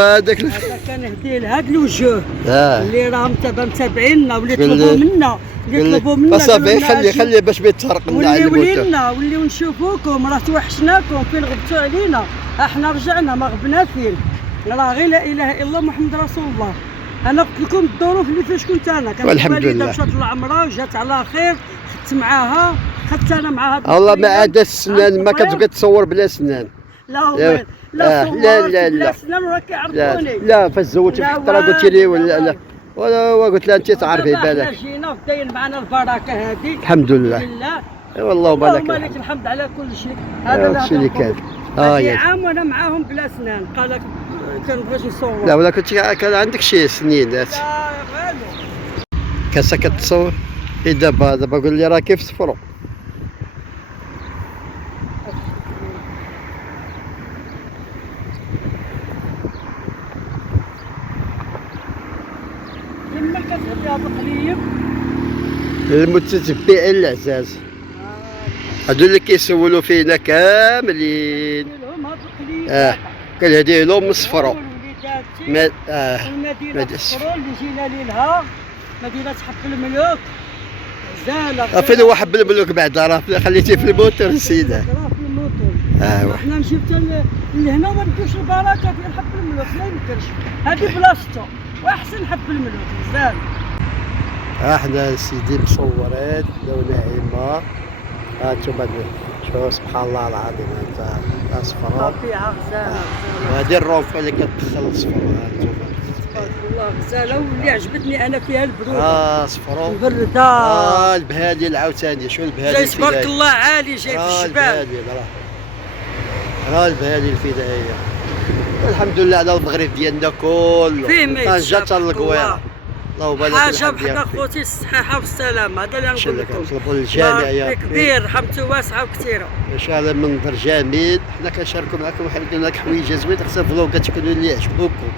هذاك كنهدي لهاد الوجوه اللي راهم متابعيننا واللي طلبوا منا صافي خلي باش ما يتهرق لنا على ولينا وليو نشوفوكم، راه توحشناكم فين غبتوا علينا. احنا رجعنا ما غبنا فين، راه غير لا اله الا الله محمد رسول الله. انا قلت لكم الظروف اللي فاش كنت انا، كانت الوالده مشات للعمره وجات على خير، خدت معاها، خدت انا معاها. والله ما عاد السنان ما كتبقى تصور بلا سنان. لا والله لا لا سنان راه كيعرفوني. لا فاش زوجت في الخطره قلت لي ولا قلت لها انت تعرفي بالك. جينا وداين معنا البركه هذه الحمد لله. والله بارك اللهم لك الحمد على كل شيء. هذا الشيء اللي كان. عام وانا معاهم بلا سنان، قال لك كنبغيش نصور. لا ولا كان عندك شي سنين. لا غالو كاسا كتصور. دابا قول لي راه كيف صفروا. لما كتهديها بقليب المتتبعين العزاز هادو اللي كيسولوا فينا كاملين. كنهدي لهم من صفرو. المدينة صفرو اللي جينا ليها مدينة حب الملوك زالة. فين هو حب الملوك بعد؟ راه خليتيه في الموتور نسيته. راه في الموتور. حنا نمشيو حتى لهنا وما ندوش البركة ديال حب الملوك، ما يمكنش. هذه بلاصتو واحسن حب الملوك زال. احنا سيدي مصورين لو نعيمة. هانتوما شوفوا سبحان الله العظيم. هانت صفرا طبيعة غزالة. وهذه الروفة اللي كتدخل الصفر. هانتوما تبارك الله غزالة، واللي عجبتني انا فيها البرودة. صفرا البردة. البهادل عاوتاني. شو البهادل؟ جاي تبارك الله عالي، جاي في الجبال. راه البهادل الفدائية. الحمد لله على المغرب ديالنا كله فيه طنجة حتى للقويرة. الله يبارك فيك. حاجه بحدا خوتي الصحيحه والسلامه، هذا اللي نقول لكم. نطلبوا للجامع كبير رحمته واسعه وكثيره ان شاء الله. منظر جميل. حنا كنشاركوا معكم واحد لك حوايج زوينه. خصنا فلوقات تكونوا اللي يعجبوكم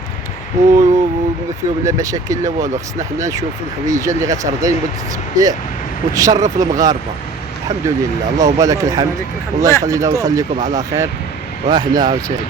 وما فيهم لا مشاكل لا والو. خصنا حنا نشوفوا الحوايج اللي غترضي المتتبع وتشرف المغاربه. الحمد لله. اللهم لك الحمد. والله يخلينا ويخليكم على خير. واحنا عاوتاني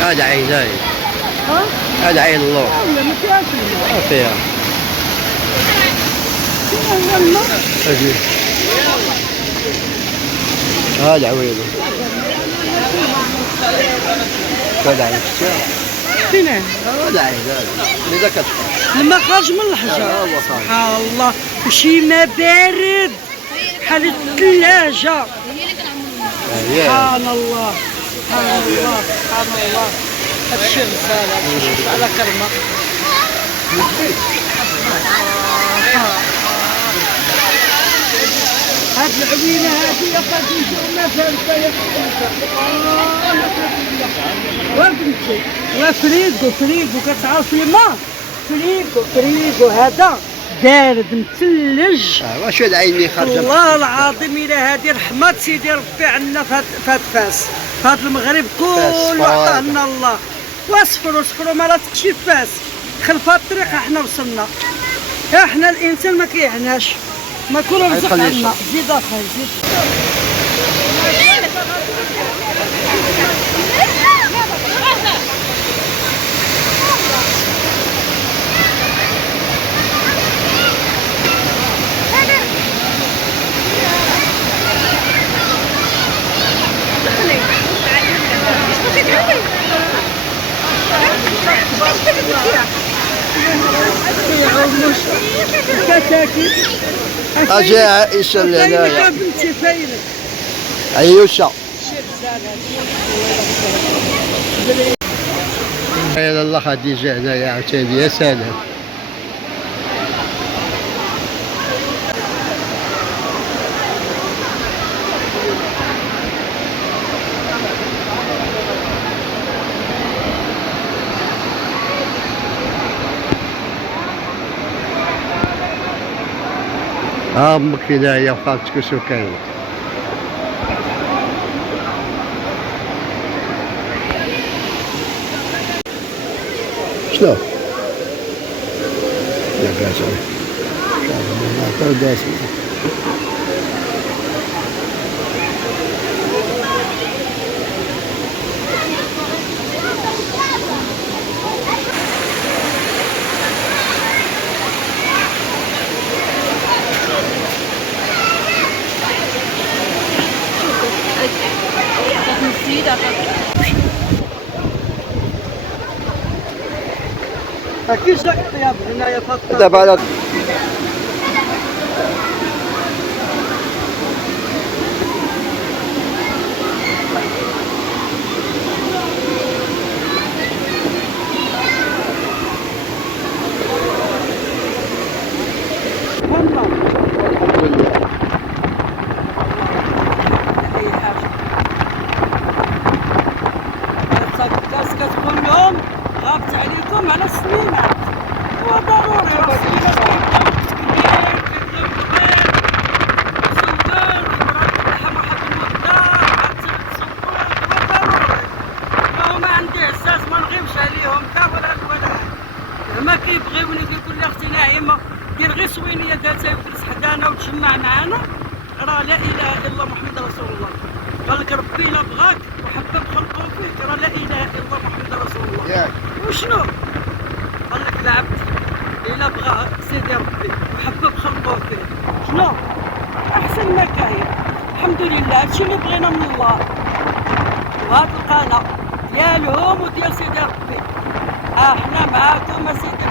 هذا عين. هذا عين الله. لا ما فيهاش الماء. ما فيها. فيها الماء. اجي. هذا عويله. هذا عين. فين هذا عين. هذا كتشوف الماء خارج من الحجر. سبحان الله. وشي ماء بارد بحال الثلاجة. سبحان الله سبحان الله سبحان الله. هادشي غزال، هادشي على كرمة. هاد العوينه هادي يا قديش ما فهمتها يا وبنتي وفريقو كتعرفي ما فريقو هذا بارد مثلج. واش هاد عيني خارجه؟ والله العظيم الا هادي رحمة سيدي ربي عندنا في هاد فاس، في هاد المغرب كله عطاه لنا الله. واصفروا ما راسكش في فاس، خلف هاد الطريق احنا وصلنا. احنا الانسان ما كيعناش، ما كل رزق عندنا. زيد اخر زيد. اجي عائشه لهنايا بنتي فاينك عيوشه. يا الله خديجه هنايا عاوتاني يا سلام. امك هنايا وخالتك وشو كاين. شنو؟ لا باس عليه. اكيد لك الطياب هنايا في الطريق. دابا على كتكون يوم غابت عليكم على سنينات، هو ضروري ما كيبغيوني كيقول لي اختي نعيمه دير غير سوينيه جالسه يجلس حدانا وتجمع معانا، راه لا اله الا الله محمد رسول الله. قال لك ربي الا بغاك وحبب خلقه فيك، راه لا اله الا الله محمد رسول الله. وشنو؟ قال لك العبد الا بغى سيدي ربي وحبب خلقه فيه شنو؟ احسن ما كاين. الحمد لله هادشي اللي بغينا من الله، وهاد القناه ديالهم وديال سيدي ربي. احنا معاكم سيدي